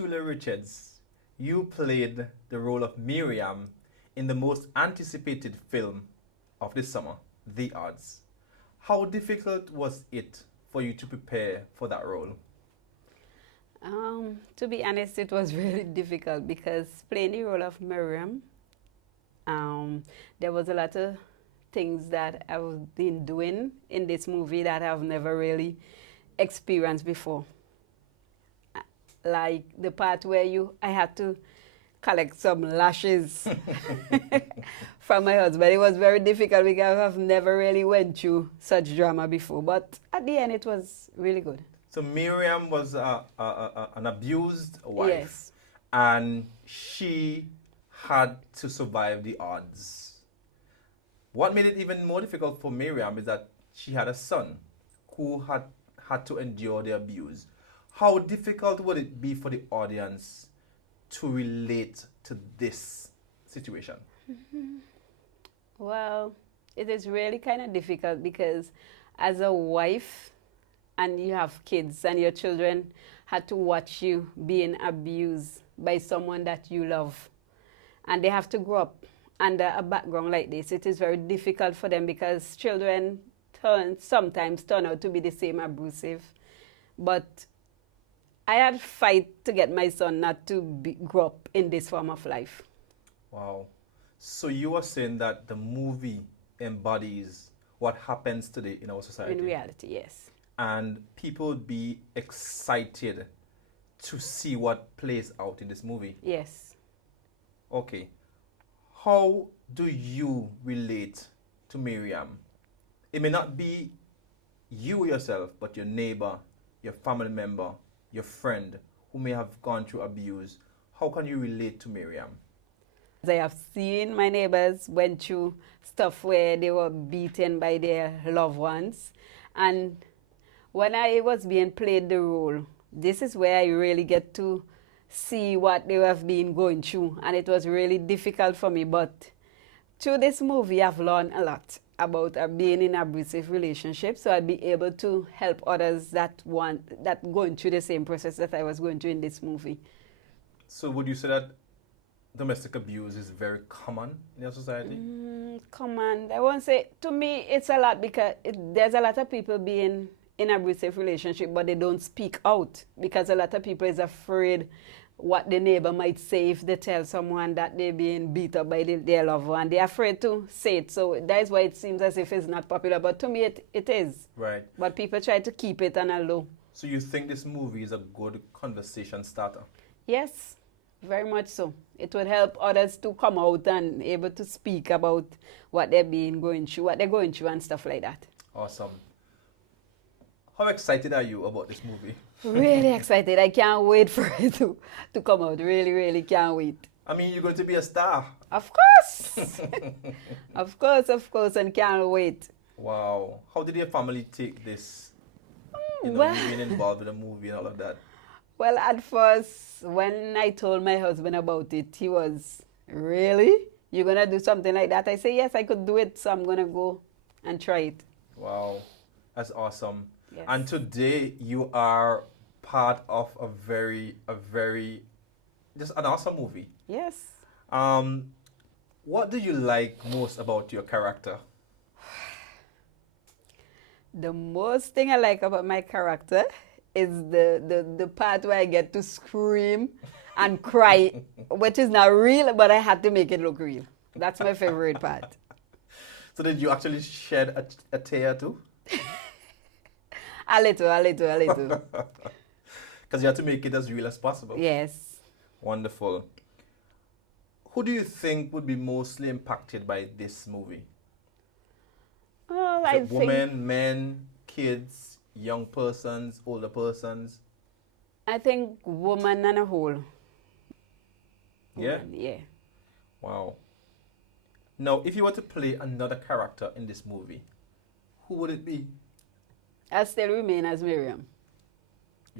Petula Richards, you played the role of Miriam in the most anticipated film of this summer, The Odds. How difficult was it for you to prepare for that role? To be honest, it was really difficult because playing the role of Miriam, there was a lot of things that I've been doing in this movie that I've never really experienced before. Like the part where I had to collect some lashes from my husband. It was very difficult because I've never really went through such drama before. But at the end, it was really good. So Miriam was an abused wife, Yes. and she had to survive the odds. What made it even more difficult for Miriam is that she had a son who had to endure the abuse. How difficult would it be for the audience to relate to this situation? Well, it is really kind of difficult because as a wife and you have kids and your children had to watch you being abused by someone that you love, and they have to grow up under a background like this. It is very difficult for them because children sometimes turn out to be the same abusive. But I had to fight to get my son not to grow up in this form of life. Wow. So you are saying that the movie embodies what happens today in our society? In reality, yes. And people would be excited to see what plays out in this movie. Yes. Okay. How do you relate to Miriam? It may not be you yourself, but your neighbor, your family member, your friend who may have gone through abuse. How can you relate to Miriam? I have seen my neighbors went through stuff where they were beaten by their loved ones. And when I was being played the role, this is where I really get to see what they have been going through. And it was really difficult for me. But through this movie, I've learned a lot about being in abusive relationships. So I'll be able to help others that going through the same process that I was going through in this movie. So would you say that domestic abuse is very common in your society? Common. I won't say, to me, it's a lot because there's a lot of people being in abusive relationship, but they don't speak out because a lot of people is afraid what the neighbor might say if they tell someone that they're being beat up by their loved one. They're afraid to say it. So that is why it seems as if it's not popular. But to me, it is. Right. But people try to keep it on a low. So you think this movie is a good conversation starter? Yes, very much so. It would help others to come out and able to speak about what they're going through and stuff like that. Awesome. How excited are you about this movie? Really excited. I can't wait for it to come out. Really, really can't wait. I mean, you're going to be a star. Of course. of course, and can't wait. Wow. How did your family take this? You being involved with the movie and all of that? Well, at first, when I told my husband about it, he was, really? You're going to do something like that? I said, yes, I could do it, so I'm going to go and try it. Wow. That's awesome. Yes. And today you are part of a very, just an awesome movie. Yes. What do you like most about your character? The most thing I like about my character is the part where I get to scream and cry, which is not real, but I had to make it look real. That's my favorite part. So did you actually shed a tear too? A little. Because you have to make it as real as possible. Yes. Wonderful. Who do you think would be mostly impacted by this movie? Well, I think women, men, kids, young persons, older persons? I think woman on a whole. Yeah? Yeah. Wow. Now, if you were to play another character in this movie, who would it be? I still remain as Miriam.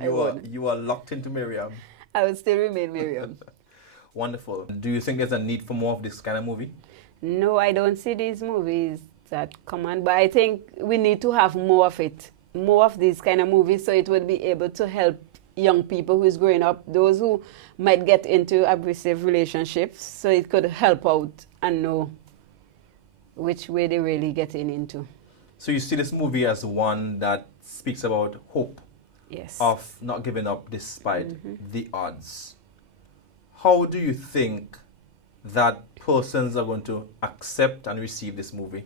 You are locked into Miriam. I would still remain Miriam. Wonderful. Do you think there's a need for more of this kind of movie? No, I don't see these movies that come on, but I think we need to have more of it. More of these kind of movies so it would be able to help young people who is growing up, those who might get into abusive relationships, so it could help out and know which way they're really getting into. So you see this movie as one that speaks about hope Yes. of not giving up despite the odds. How do you think that persons are going to accept and receive this movie?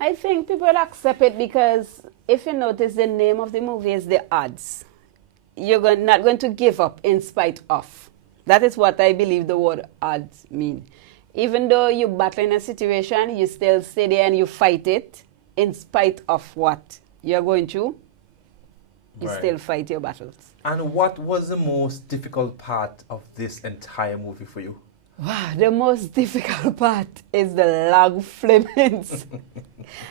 I think people accept it because if you notice, the name of the movie is The Odds. You're not going to give up in spite of. That is what I believe the word odds mean. Even though you're battling a situation, you still stay there and you fight it in spite of what you're going through. You Right. still fight your battles. And what was the most difficult part of this entire movie for you? Wow, the most difficult part is the log flamings.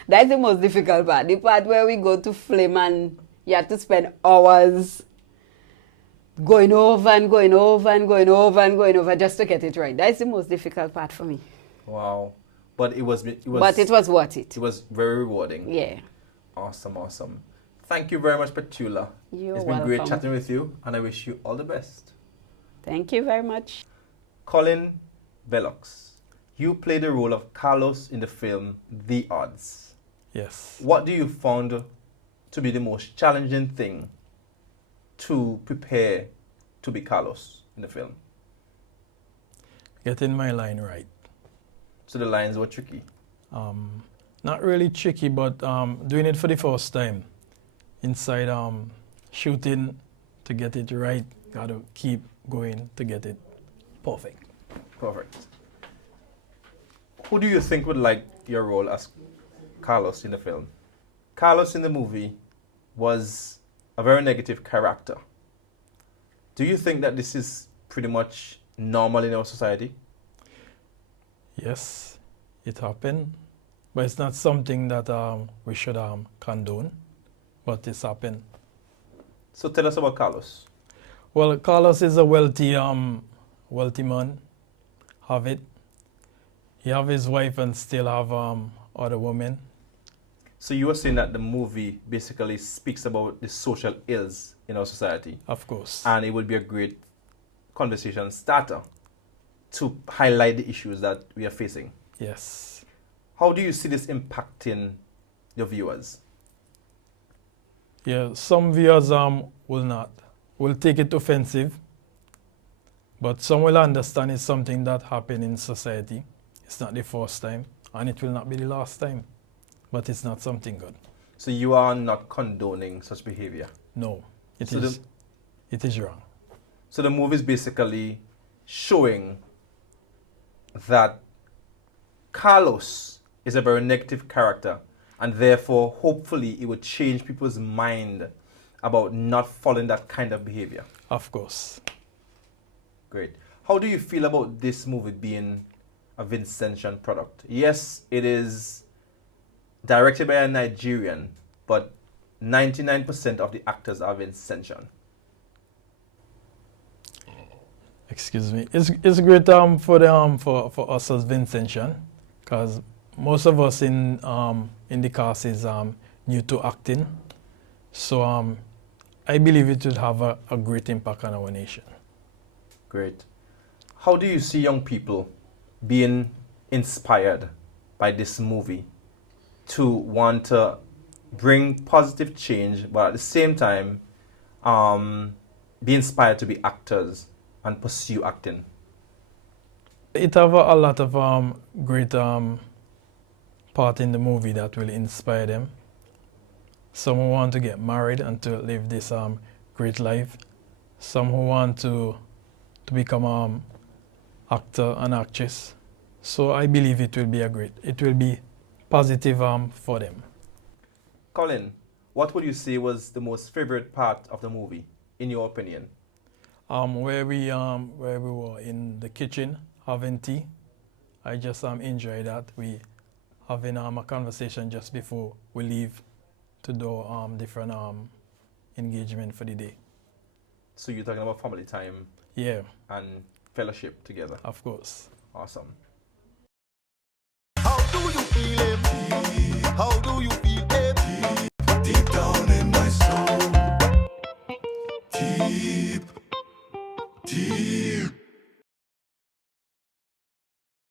That's the most difficult part. The part where we go to flame and you have to spend hours going over and going over and going over and going over just to get it right. That's the most difficult part for me. Wow. But it was But it was worth it. It was very rewarding. Yeah. Awesome, awesome. Thank you very much, Petula. You're It's been great welcome. chatting with you, and I wish you all the best. Thank you very much. Collin Vellox, you played the role of Carlos in the film The Odds. Yes. What do you found to be the most challenging thing to prepare to be Carlos in the film? Getting my line right. So the lines were tricky. Not really tricky, but doing it for the first time. Inside shooting to get it right, gotta keep going to get it perfect. Perfect. Who do you think would like your role as Carlos in the film? Carlos in the movie was a very negative character. Do you think that this is pretty much normal in our society? Yes, it happened, but it's not something that we should condone, but it's happened. So tell us about Carlos. Well, Carlos is a wealthy man. Have it. He have his wife and still have other women. So you were saying that the movie basically speaks about the social ills in our society, Of course. and it would be a great conversation starter to highlight the issues that we are facing. Yes. How do you see this impacting your viewers? Yeah, some viewers will take it offensive, but some will understand it's something that happened in society. It's not the first time, and it will not be the last time, but it's not something good. So you are not condoning such behavior. No, it So is wrong. So the movie is basically showing that Carlos is a very negative character, and therefore, hopefully, it would change people's mind about not following that kind of behavior. Of course. Great. How do you feel about this movie being a Vincentian product? Yes, it is directed by a Nigerian, but 99% of the actors are Vincentian. Excuse me. It's great for us as Vincentian, because most of us in the cast is new to acting. So I believe it will have a great impact on our nation. Great. How do you see young people being inspired by this movie to want to bring positive change, but at the same time be inspired to be actors and pursue acting? It have a lot of great part in the movie that will inspire them. Some who want to get married and to live this great life. Some who want to become actor and actress. So I believe it will be positive for them. Collin, what would you say was the most favorite part of the movie, in your opinion? Where we were in the kitchen having tea. I just enjoyed that. We having a conversation just before we leave to do different engagement for the day. So you're talking about family time Yeah, and fellowship together. of course. Awesome. How do you feel it? How do you feel it? Deep down in my soul. deep.